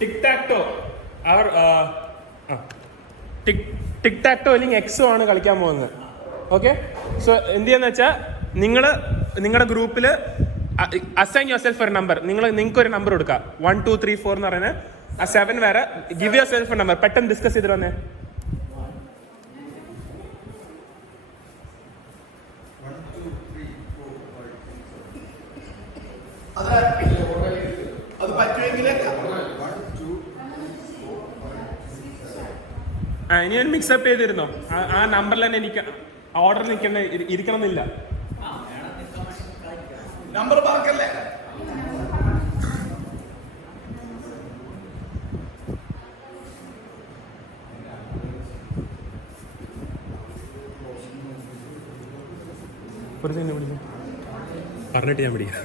ടിക് tac toe അവർ tic tac toe അല്ലെങ്കിൽ X O ആണ് കളിക്കാൻ പോകുന്നത്. ഓക്കെ, സോ എന്ത് ചെയ്യാന്ന് വെച്ചാൽ നിങ്ങളുടെ ഗ്രൂപ്പിൽ അസൈൻ യുവർ സെൽഫ് ഒരു നമ്പർ. നിങ്ങൾക്ക് ഒരു നമ്പർ കൊടുക്കുക. 1 2 3 4 എന്ന് പറയുന്നത് ആ 7 വരെ give your self A number. പെട്ടെന്ന് ഡിസ്കസ് ചെയ്തിട്ട് വന്നേ. ഇനി ഞാൻ മിക്സപ്പ് ചെയ്തിരുന്നോ? ആ നമ്പറിൽ തന്നെ എനിക്ക് ഓർഡർ ഇരിക്കണം എന്നില്ല. നമ്പർ ബാക്കല്ലേ? പറഞ്ഞിട്ട് ഞാൻ പിടിക്കാം.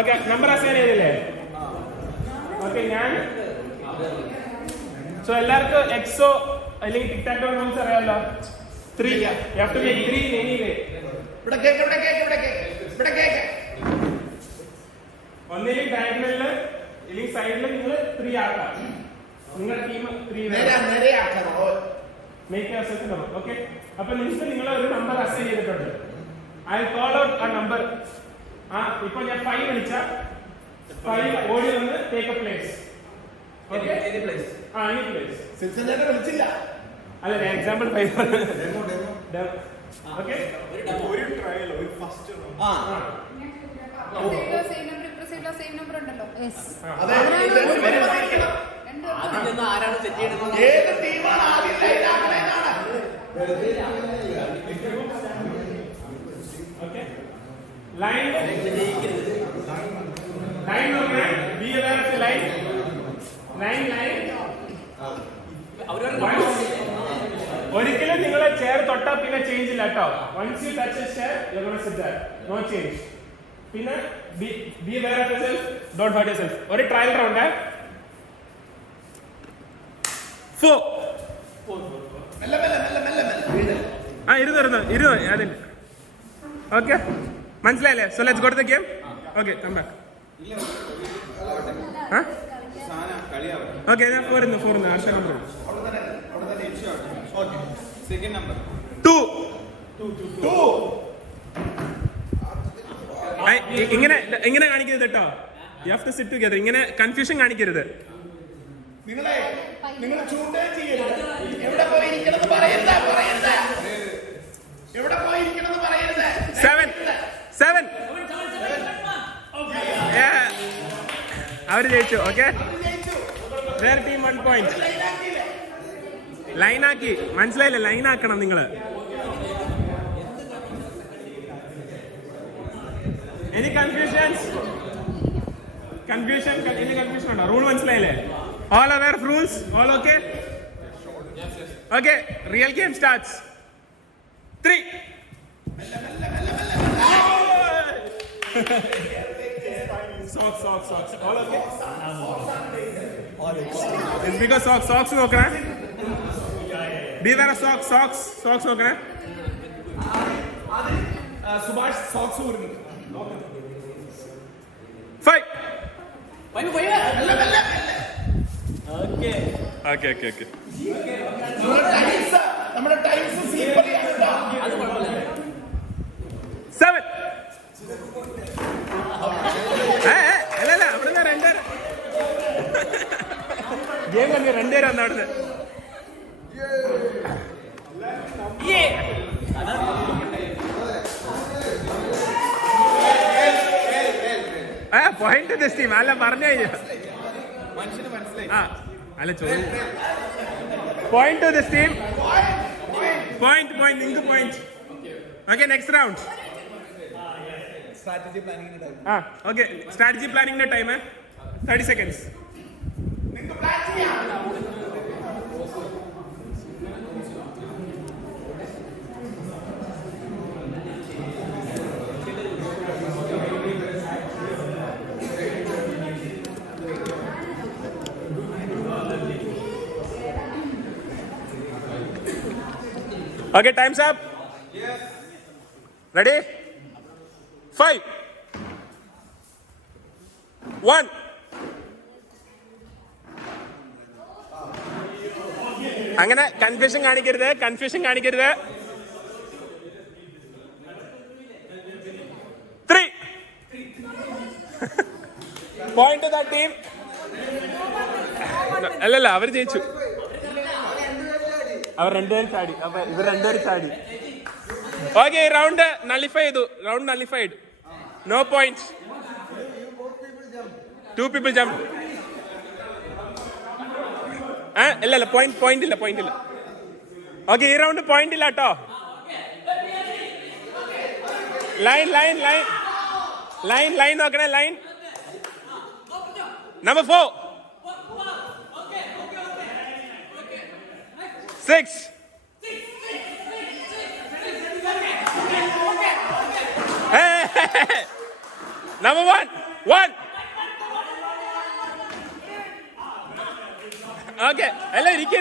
ഓക്കെ, നമ്പർ അസൈൻ ചെയ്തില്ലേ? ഓക്കെ, ഞാൻ സോ എല്ലാവർക്കും എക്സോ അല്ലെങ്കിൽ ടിക് ടാക് ടോ റൂൾസ് അറിയാമല്ലോ. 3 you have to make 3 in any way. ഒന്നില്ലെങ്കിൽ ഡയഗണലില് അല്ലെങ്കിൽ സൈഡില് നിങ്ങൾ 3 ആക്കാം. നിങ്ങളുടെ team 3 make your self number. Okay, അപ്പൊ നിങ്ങൾ ഒരു നമ്പർ അസൈൻ ചെയ്തിട്ടുണ്ട്. ഐ കോൾ ഔട്ട് ആ നമ്പർ. ഇപ്പൊ ഞാൻ 5 വിളിച്ച 5 ഓടി വന്ന് take A place. Okay, any place. വിളിച്ചില്ല അല്ല, ഞാൻ എക്സാമ്പിൾ 5. ഓക്കെ, ഒരു ട്രയൽ, ഒരു ഫസ്റ്റ് സെയിം നമ്പർ ഉണ്ടല്ലോ. ആരാണ് സെറ്റ് ചെയ്യുന്നത്? ഏത് ടീമാണ് ആദ്യം ലൈൻ ആക്കണേന്നാണ്. ഓക്കെ, ലൈൻ നോക്കണേ. B aware of the line. Line ഒരിക്കലും നിങ്ങളെ ചെയർ തൊട്ടാ പിന്നെ ചേഞ്ച് ഇല്ല കേട്ടോ. Once you touch a chair you are gonna sit that, no change. പിന്നെ be aware of yourself, don't hurt yourself. ഒരു ട്രയൽ റൗണ്ട് 4. ഇരുന്ന് അതിൽ. ഓക്കെ, മനസ്സിലായില്ലേ? So let's go to the game. Okay, come back. Okay, ഞാൻ 4 അടുത്ത number 2. ഇങ്ങനെ കാണിക്കരുത് കേട്ടോ. You have to sit together. ഇങ്ങനെ കൺഫ്യൂഷൻ കാണിക്കരുത്. നിങ്ങൾ ചൂണ്ടേ ചെയ്യരുത്. എവിടെ പോയിരിക്കണമെന്ന് പറയരുത്. എവിടെ പോയിരിക്കണമെന്ന് പറയരുത്. 7. അവര് ജയിച്ചു. Okay, team 1 point. ലൈൻ ആക്കി, മനസ്സിലായില്ലേ? ലൈൻ ആക്കണം നിങ്ങള്. എനി കൺഫ്യൂഷൻ ഉണ്ടോ? റൂൾ മനസ്സിലായില്ലേ? All aware of rules? All okay? Okay, real game starts. 3. Socks. All okay? It's because socks നോക്കണേ. Be aware of socks നോക്കണേ. സുഭാഷ് സോക്സ് ഊരുന്നു. 5. ഓക്കെ. നമ്മുടെ ടൈംസ് സീപ്പറിയാണ് കേട്ടോ. അത് കുഴപ്പമില്ല. 7. അല്ല അവിടുന്ന് 2 ഗെയിം കഴിഞ്ഞ 2 പേരാണ് അവിടുന്ന്. Point to this team. അല്ല പറഞ്ഞു അല്ല ചോദിച്ചു. Point to this team. Point. നിങ്ങൾക്ക് point. Okay, next round. Strategy planning time. Okay. Strategy planning time. 30 seconds. Okay, time's up. Yes. Ready? 5, 1. അങ്ങനെ കൺഫ്യൂഷൻ കാണിക്കരുത്. 3. Point that team. അല്ലല്ല, അവർ ജയിച്ചു. അവർ രണ്ടുപേരും ചാടി. അപ്പൊ ഇവർ രണ്ടുപേരും ചാടി. ഓക്കെ, റൗണ്ട് നള്ളിഫൈ ചെയ്തു. Round nullified. No point. 2 people jump. ഇല്ല, പോയിന്റ് ഇല്ല. ഓക്കെ, ഈ റൗണ്ട് പോയിന്റ് ഇല്ല കേട്ടോ. ലൈൻ നോക്കണേ. Line number 4, 6. Number 1. Okay. അല്ല, ഇരിക്കെ.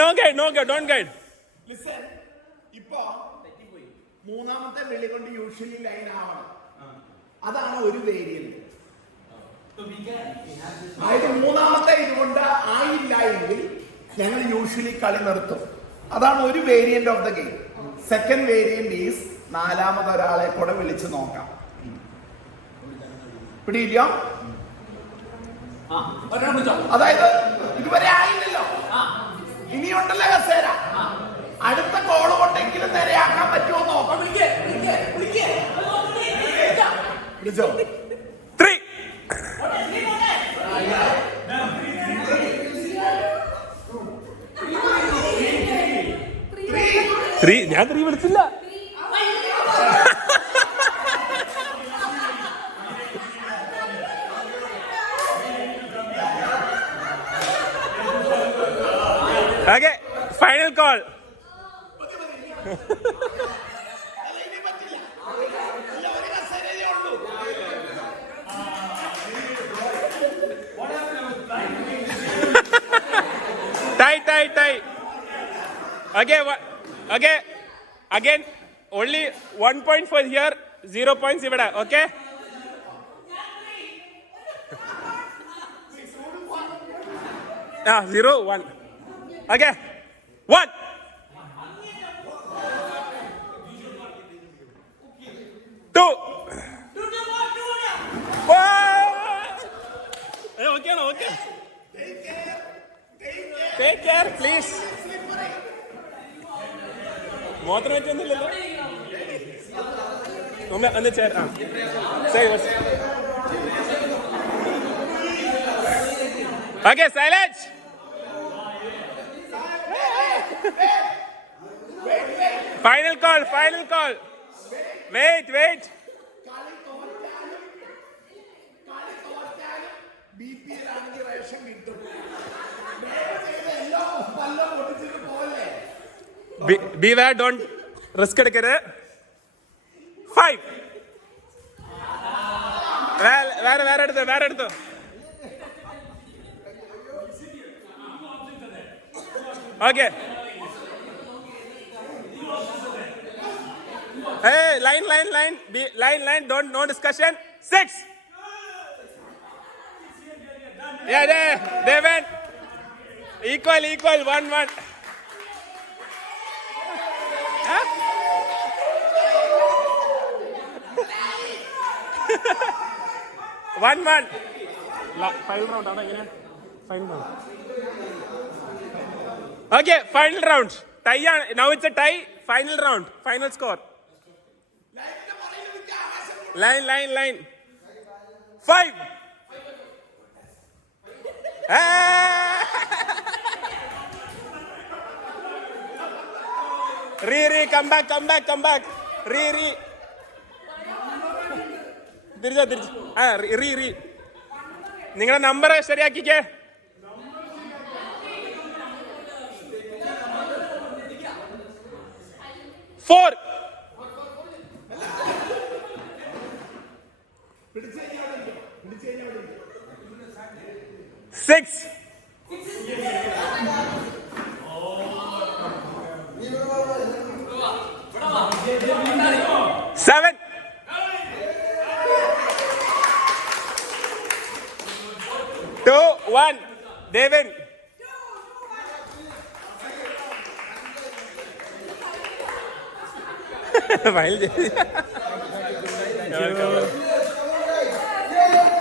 No guide, don't guide. Listen, ഇപ്പോ മൂന്നാമത്തെ വെള്ളി കൊണ്ട് യൂഷ്വലി ലൈൻ ആവണം. അതാണ് ഒരു വേരിയന്റ്. അതായത് മൂന്നാമത്തെ ഇതുകൊണ്ട് ആയില്ല എങ്കിൽ ഞങ്ങൾ യൂഷ്വലി കളി നിർത്തും. അതാണ് ഒരു variant of the game. Second variant is നാലാമത് ഒരാളെ കൂടെ വിളിച്ചു നോക്കാം. പിടിയില്ല? അതായത് ഇതുവരെ ആയില്ലല്ലോ, ഇനിയുണ്ടല്ലോ കസേര. അടുത്ത കോള് കൊണ്ടെങ്കിലും നേരെയാക്കാൻ പറ്റുമോ നോക്കാം. വിളിച്ചോ? 3. ഞാൻ 3 വിളിച്ചില്ല. Okay, final call. Tie. Okay. Again, only 1 point for here, 0 points ഇവിടെ. Okay. Ah, 0, 1. Okay. 1. Two. Okay. Take care, please. മോത്രം വെച്ചൊന്നുമില്ലല്ലോ. ഒന്ന് ചേർ. Okay, silence. Final call. Wait. Beware, don't risk എടുക്കരുത്. 5. വേറെ എടുത്തോ. Okay. Hey, line. Don't, no discussion. 6. Yeah, they went. Equal. 1-1. Huh? 1-1. Final round ആണ് എങ്ങനെ? Final round. Okay, final round. Tie ആണ്. Now it's a tie. Final round. Final score. Line. 5. Come back. തിരിച്ച്. നിങ്ങളുടെ number ശരിയാക്കിക്കേ. 4. 6. 7. 2, 1. Devin. Fine.